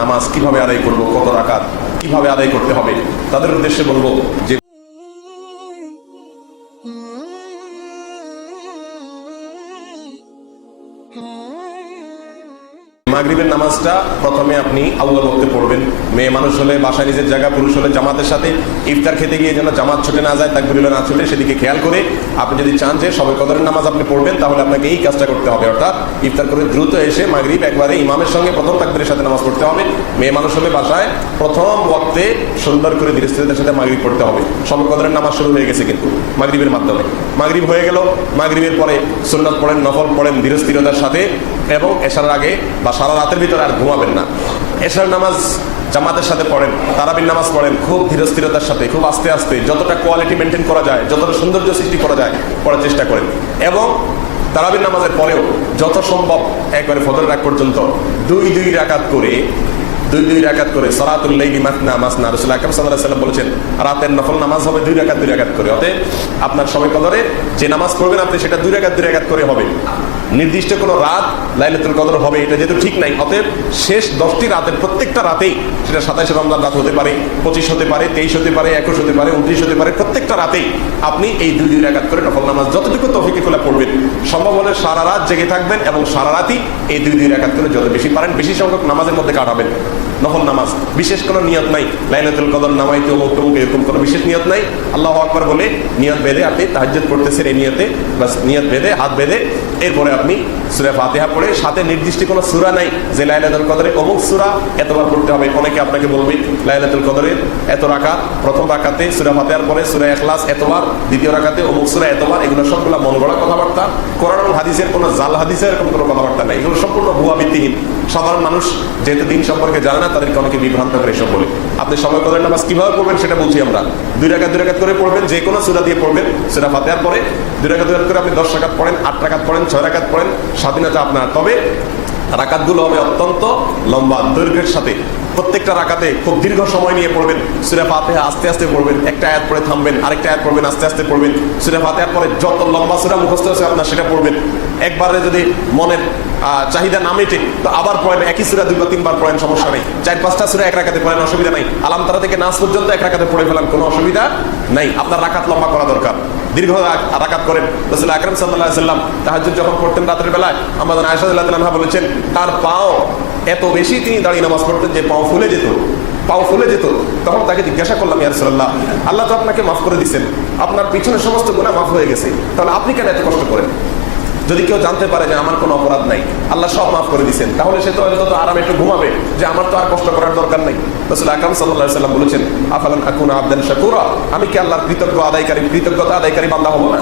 নামাজ কীভাবে আদায় করব কত রাকাত কীভাবে আদায় করতে হবে তাদের উদ্দেশ্যে বলব যে মাগরিবের নামাজটা প্রথমে আপনি আল্লাহ বলতে পড়বেন। মেয়ে মানুষ হলে, বাসায় নিজের জায়গা, পুরুষ হলে জামাতের সাথে ইফতার খেতে গিয়ে যেন জামাত ছুটে না যায় তাকবিরুল না ছুটে, সেদিকে খেয়াল করে আপনি যদি চান যে সবে কদরের নামাজ আপনি পড়বেন, তাহলে আপনাকে এই কাজটা করতে হবে। অর্থাৎ ইফতার করে দ্রুত এসে মাগরিব একবারে ইমামের সঙ্গে প্রথম তাকবিরের সাথে নামাজ পড়তে হবে। মেয়ে মানুষ হলে বাসায় প্রথম ওয়াক্তে সুন্দর করে ধীরে স্থিরতার সাথে মাগরিব পড়তে হবে। সবে কদরের নামাজ শুরু হয়ে গেছে কিন্তু মাগরিবের মাধ্যমে। মাগরিব হয়ে গেল। মাগরিবের পরে সুন্নত পড়েন, নফল পড়েন ধীরে স্থিরতার সাথে এবং এসার আগে বা সারা রাতের ভিতরে আর ঘুমাবেন না। এসার নামাজ জামাতের সাথে পড়েন, তারাবির নামাজ পড়েন, খুব ধীরস্থিরতার সাথে, খুব আস্তে আস্তে যতটা কোয়ালিটি মেনটেন করা যায়, যতটা সৌন্দর্য সৃষ্টি করা যায়, পড়ার চেষ্টা করেন। এবং তারাবির নামাজের পরেও যত সম্ভব একবারে ফজর রাগ পর্যন্ত দুই দুই রাকাত করে, দুই দুই রাকাত করে সরাতুল্লাইলি মাসনা মাসনা রাসূল আকরাম সাল্লাল্লাহু আলাইহি ওয়াসাল্লাম বলেছেন, রাতের নফল নামাজ হবে দুই রাকাত দুই রাকাত করে। অতএব আপনার সময় কদরে যে নামাজ পড়বেন আপনি সেটা দুই রাকাত দুই রাকাত করে হবে। নির্দিষ্ট কোনো রাত লাইলাতুল কদর হবে, এটা যেহেতু ঠিক নাই। অতএব শেষ দশটি রাতের প্রত্যেকটা রাতেই সেটা সাতাশে রমজান রাত হতে পারে, পঁচিশ হতে পারে, তেইশ হতে পারে, একুশ হতে পারে, উনত্রিশ হতে পারে, প্রত্যেকটা রাতেই আপনি এই দুই দুই রাকাত করে নফল নামাজ যতটুকু তফিকে খোলা পড়বেন। সম্ভব হলে সারা রাত জেগে থাকবেন এবং সারা রাতই এই দুই দুই রাকাত করে যত বেশি পারেন, বেশি সংখ্যক নামাজের মধ্যে কাটাবেন। নফল নামাজ, বিশেষ কোনো নিয়ত নাই। লাইলাতুল কদর নামাইতে অমুক তমুক এরকম কোনো বিশেষ নিয়ত নাই। আল্লাহ আকবর বলে নিয়ত বেঁধে আপনি তাহাজ্জুদ করতেছেন এই নিয়তে। বাস, নিয়ত বেঁধে, হাত বেঁধে এরপরে আপনি সুরা ফাতেহা পড়ে সাথে নির্দিষ্ট কোনো সুরা নাই যে লাইলাতুল কদরে অমুক সুরা এতবার পড়তে হবে। অনেকে আপনাকে বলবে, লাইলাতুল কদরের এত রাখা প্রথম রাখাতে সুরা ফাতেহার পরে সুরা এখলাস এতবার, দ্বিতীয় রাখাতে অমুক সুরা এতবার, এগুলো সবগুলো মন গড়া কথাবার্তা। কোরআন হাদিসের কোনো জাল হাদিসের এরকম কোনো কথাবার্তা নাই। এগুলো সম্পূর্ণ ভুয়া ভিত্তিহীন। সাধারণ মানুষ যেহেতু দিন সম্পর্কে জানে না, তাদেরকে অনেকে বিভ্রান্ত করে এসব বলে। আপনি সময় করেন নামাজ কীভাবে পড়বেন সেটা বলছি আমরা। দুই রাকাত দুই রাকাত করে পড়বেন, যে কোনো সুরা দিয়ে পড়বেন। সেটা ফাতেহার পরে দুই রাকাত দুই রাকাত করে আপনি দশ রাখাত পড়েন, আট রাখাত পড়েন, ছয় রাখাত পড়েন স্বাধীনতা আপনার। তবে রাকাতগুলো হবে অত্যন্ত লম্বা, দৈর্ঘ্যের সাথে। প্রত্যেকটা রাকাতে খুব দীর্ঘ সময় নিয়ে পড়বেন। সুরা ফাতেহা আস্তে আস্তে পড়বেন, একটা আয়াত পরে থামবেন, আরেকটা আয়াত পড়বেন, আস্তে আস্তে পড়বেন। সুরা ফাতেহার পরে যত লম্বা সুরা মুখস্থ আছে আপনার সেটা পড়বেন। একবারে যদি মনের চাহিদা না মেটে, তো আবার পড়েন একই সুরা দুই বা তিনবার পড়েন, সমস্যা নেই। চার, পাঁচটা সুরা এক রাখাতে পড়েন, অসুবিধা নাই। আলাম তারা থেকে নাচ পর্যন্ত এক রাখাতে পড়ে ফেলান কোনো অসুবিধা নাই। আপনার রাকাত লম্বা করা দরকার। দীর্ঘ রাকাত করেন। রসুল আকরম সাল্লাহ সাল্লাম তাহাজুদ যখন পড়তেন রাতের বেলায় আমাদের তালাহা বলেছেন, তার পাও এত বেশি তিনি দাঁড়িয়ে নামাজ পড়তেন যে পাও ফুলে যেত, পাও ফুলে যেত। তখন তাকে জিজ্ঞাসা করলাম ইয়ারসাল্লাহ আল্লাহ তো আপনাকে মাফ করে দিচ্ছেন আপনার পিছনের সমস্ত গুণা মাফ হয়ে গেছে। তাহলে আপনি কেন এত কষ্ট করেন? যদি কেউ জানতে পারে যে আমার কোনো অপরাধ নাই, আল্লাহ সব মাফ করে দিচ্ছেন তাহলে সে তো অন্তত আরাম একটু ঘুমাবে যে আমার তো আর কষ্ট করার দরকার নাই। রসুল আকরাম সাল্লাহ সাল্লাম বলেছেন, আফালান আকুনা আবদান শাকুরা? আমি কি আল্লাহর কৃতজ্ঞ আদায়কারী, কৃতজ্ঞতা আদায়কারী বান্দা হব না?